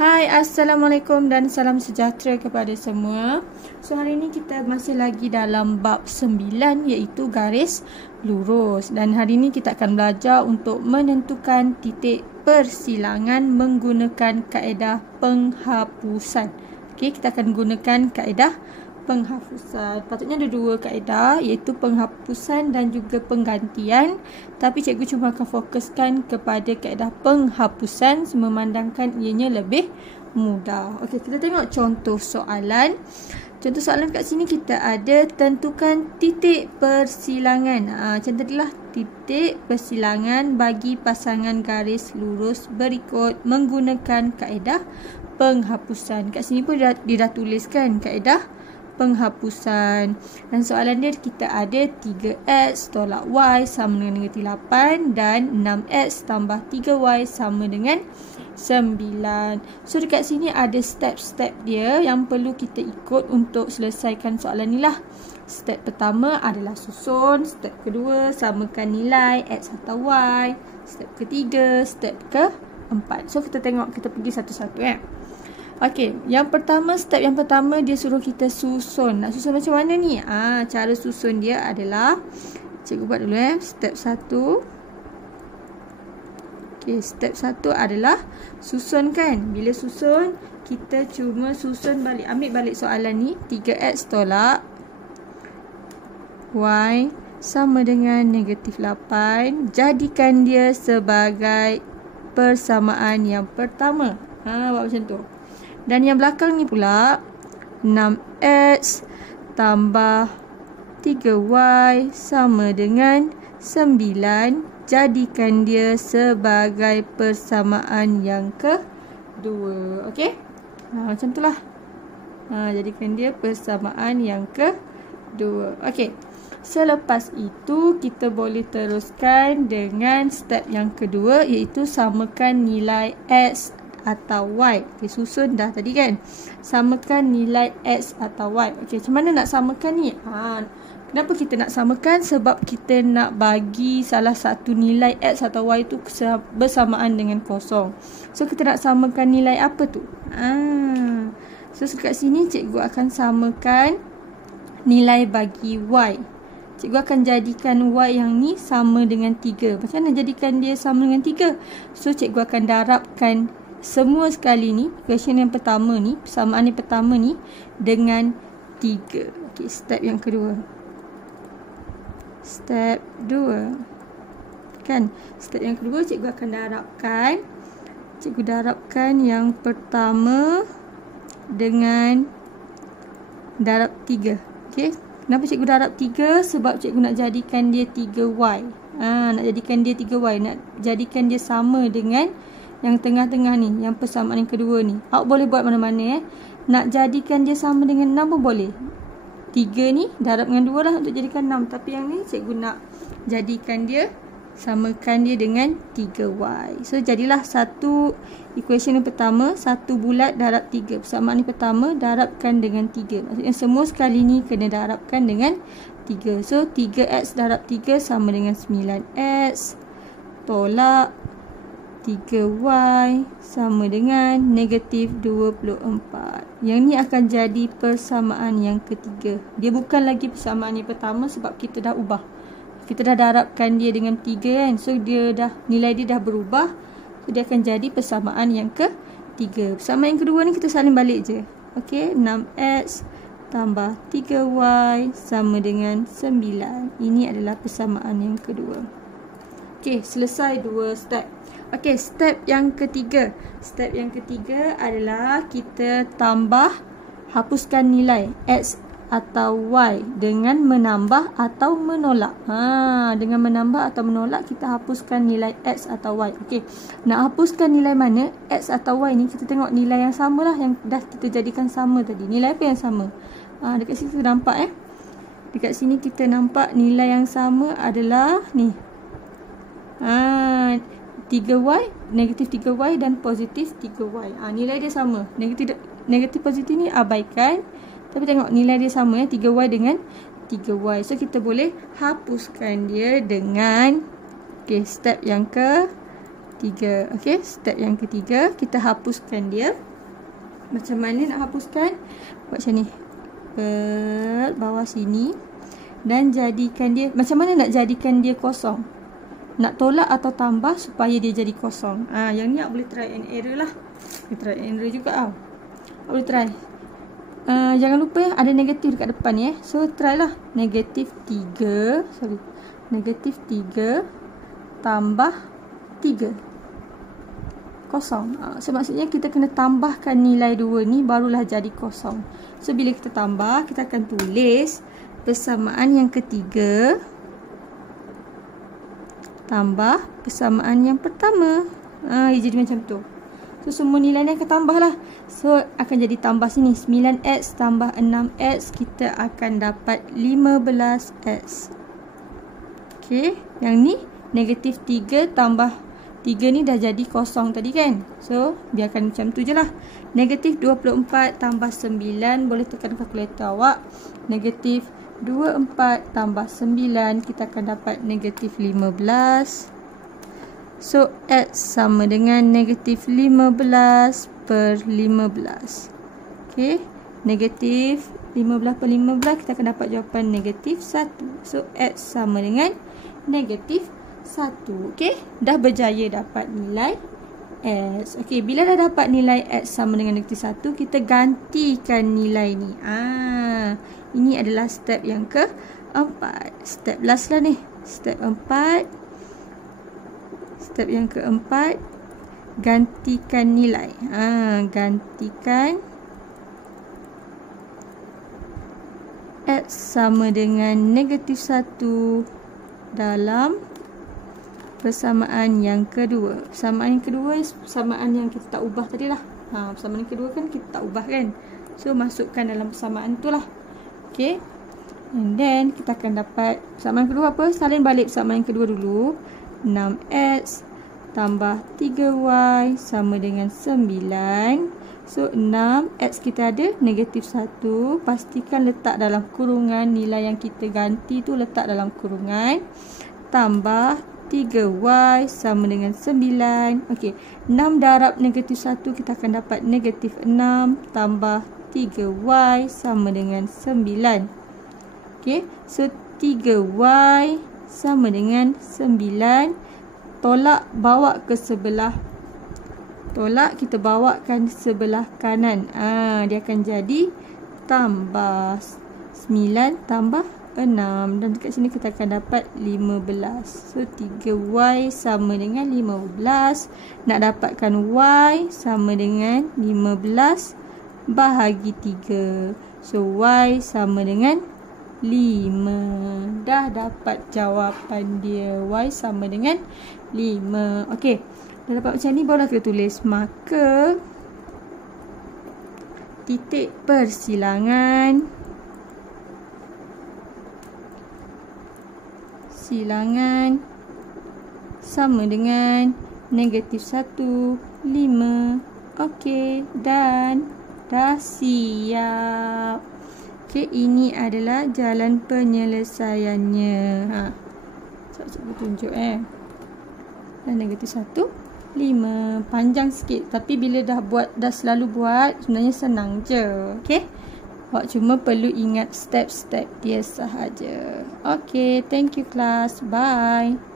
Hai, Assalamualaikum dan salam sejahtera kepada semua. So, hari ini kita masih lagi dalam bab 9 iaitu garis lurus. Dan hari ini kita akan belajar untuk menentukan titik persilangan menggunakan kaedah penghapusan. Okey, kita akan gunakan kaedah penghapusan. Patutnya ada dua kaedah iaitu penghapusan dan juga penggantian. Tapi cikgu cuma akan fokuskan kepada kaedah penghapusan memandangkan ianya lebih mudah. Okey, kita tengok contoh soalan. Contoh soalan kat sini kita ada tentukan titik persilangan. Macam tadilah, titik persilangan bagi pasangan garis lurus berikut menggunakan kaedah penghapusan. Kat sini pun dia dah tuliskan kaedah penghapusan. Dan soalan dia kita ada 3x tolak y sama dengan negatif 8 dan 6x tambah 3y sama dengan 9. So dekat sini ada step-step dia yang perlu kita ikut untuk selesaikan soalan ni lah. Step pertama adalah susun, step kedua samakan nilai x atau y, step ketiga, step keempat. So kita tengok, kita pergi satu-satu Okey, step yang pertama dia suruh kita susun. Nak susun macam mana ni? Cara susun dia adalah, cikgu buat dulu step 1. Okey, step 1 adalah susun kan. Bila susun, kita cuma susun balik, ambil balik soalan ni. 3x tolak y sama dengan negatif 8. Jadikan dia sebagai persamaan yang pertama. Buat macam tu. Dan yang belakang ni pula 6x tambah 3y sama dengan 9. Jadikan dia sebagai persamaan yang kedua. Okey? Macam tu lah. Jadikan dia persamaan yang kedua. Okey. Selepas itu kita boleh teruskan dengan step yang kedua iaitu samakan nilai x atau y. Okay, susun dah tadi kan. Samakan nilai x atau y. Okey, macam mana nak samakan ni? Kenapa kita nak samakan? Sebab kita nak bagi salah satu nilai x atau y tu bersamaan dengan kosong. So kita nak samakan nilai apa tu? So dekat sini cikgu akan samakan nilai bagi y. Cikgu akan jadikan y yang ni sama dengan 3. Macam mana jadikan dia sama dengan 3? So cikgu akan darabkan semua sekali ni, equation yang pertama ni, persamaan yang pertama ni dengan 3. Okey, step yang kedua. Step 2. Kan? Step yang kedua cikgu akan darabkan. Cikgu darabkan yang pertama dengan darab 3. Okey. Kenapa cikgu darab 3? Sebab cikgu nak jadikan dia 3y. Nak jadikan dia 3y. Nak jadikan dia sama dengan yang tengah-tengah ni, yang persamaan yang kedua ni. Awak boleh buat mana-mana Nak jadikan dia sama dengan 6 pun boleh. 3 ni darab dengan 2 lah untuk jadikan 6. Tapi yang ni cikgu nak jadikan dia, samakan dia dengan 3y. So jadilah satu equation yang pertama, 1 bulat darab 3. Persamaan yang pertama darabkan dengan 3. Maksudnya semua sekali ni kena darabkan dengan 3. So 3x darab 3 sama dengan 9x tolak 3y sama dengan negatif 24. Yang ni akan jadi persamaan yang ketiga. Dia bukan lagi persamaan yang pertama sebab kita dah ubah. Kita dah darabkan dia dengan 3 kan. So nilai dia dah berubah. So dia akan jadi persamaan yang ketiga. Persamaan yang kedua ni kita salin balik je. Okey, 6x tambah 3y sama dengan 9. Ini adalah persamaan yang kedua. Okey, selesai 2 step. Okey, step yang ketiga. Step yang ketiga adalah kita hapuskan nilai x atau y dengan menambah atau menolak. Dengan menambah atau menolak kita hapuskan nilai x atau y. Okey, nak hapuskan nilai mana? X atau y ni kita tengok nilai yang sama lah, yang dah kita jadikan sama tadi. Nilai apa yang sama? Dekat sini kita nampak Dekat sini kita nampak nilai yang sama adalah ni. 3y, negatif 3y dan positif 3y. Nilai dia sama. Negatif positif ni abaikan. Tapi tengok nilai dia sama 3y dengan 3y. So kita boleh hapuskan dia dengan step yang ketiga. Okey, step yang ketiga kita hapuskan dia Macam mana nak hapuskan? Buat macam ni. Bawah sini. Dan jadikan dia, macam mana nak jadikan dia kosong? Nak tolak atau tambah supaya dia jadi kosong. Yang ni boleh try and error lah. Boleh try and error juga tau. Boleh try. Jangan lupa ada negatif dekat depan ni. So try lah. Negatif 3 tambah 3 kosong. So maksudnya kita kena tambahkan nilai 2 ni barulah jadi kosong. So bila kita tambah, kita akan tulis persamaan yang ketiga tambah persamaan yang pertama. Dia jadi macam tu. So semua nilai ni akan tambah lah. So akan jadi tambah sini 9x tambah 6x, kita akan dapat 15x. Okay, yang ni negatif 3 tambah 3 ni dah jadi kosong tadi kan. So biarkan macam tu je lah. Negatif 24 tambah 9, boleh tekan kalkulator awak. Negatif 24 tambah 9, kita akan dapat negatif 15. So X sama dengan negatif 15 per 15. Okay, negatif 15 per 15, kita akan dapat jawapan negatif 1. So X sama dengan negatif 1. Okey, dah berjaya dapat nilai X. Okey, bila dah dapat nilai X sama dengan negatif 1, kita gantikan nilai ni. Ini adalah step yang keempat. Step last lah ni. Step 4. Step yang keempat, gantikan nilai. Gantikan X sama dengan negatif 1 dalam persamaan yang kedua. Persamaan yang kedua, persamaan yang kita tak ubah tadi lah. Persamaan yang kedua kan kita tak ubah kan. So masukkan dalam persamaan tu lah. Okay, and then kita akan dapat persamaan kedua apa? Salin balik persamaan yang kedua dulu. 6x tambah 3y sama dengan 9. So 6x kita ada negatif 1. Pastikan letak dalam kurungan. Nilai yang kita ganti tu letak dalam kurungan. Tambah 3y sama dengan 9. Okey, 6 darab negatif 1, kita akan dapat negatif 6 tambah 3y sama dengan 9. Okey, so 3y sama dengan 9. Tolak bawa ke sebelah. Tolak kita bawakan sebelah kanan. Dia akan jadi tambah 9 tambah 6. Dan dekat sini kita akan dapat 15. So 3y sama dengan 15. Nak dapatkan y sama dengan 15 bahagi 3. So y sama dengan 5. Dah dapat jawapan dia. Y sama dengan 5. Okey, dah dapat macam ni, barulah kita tulis. Maka titik persilangan sama dengan negatif 1, 5. Okey, dan dah siap. Okey, ini adalah jalan penyelesaiannya. Cikgu tunjuk Dan negatif 1, 5. Panjang sikit, tapi bila dah selalu buat, sebenarnya senang je. Okey, awak cuma perlu ingat step-step dia sahaja. Okey, thank you class. Bye.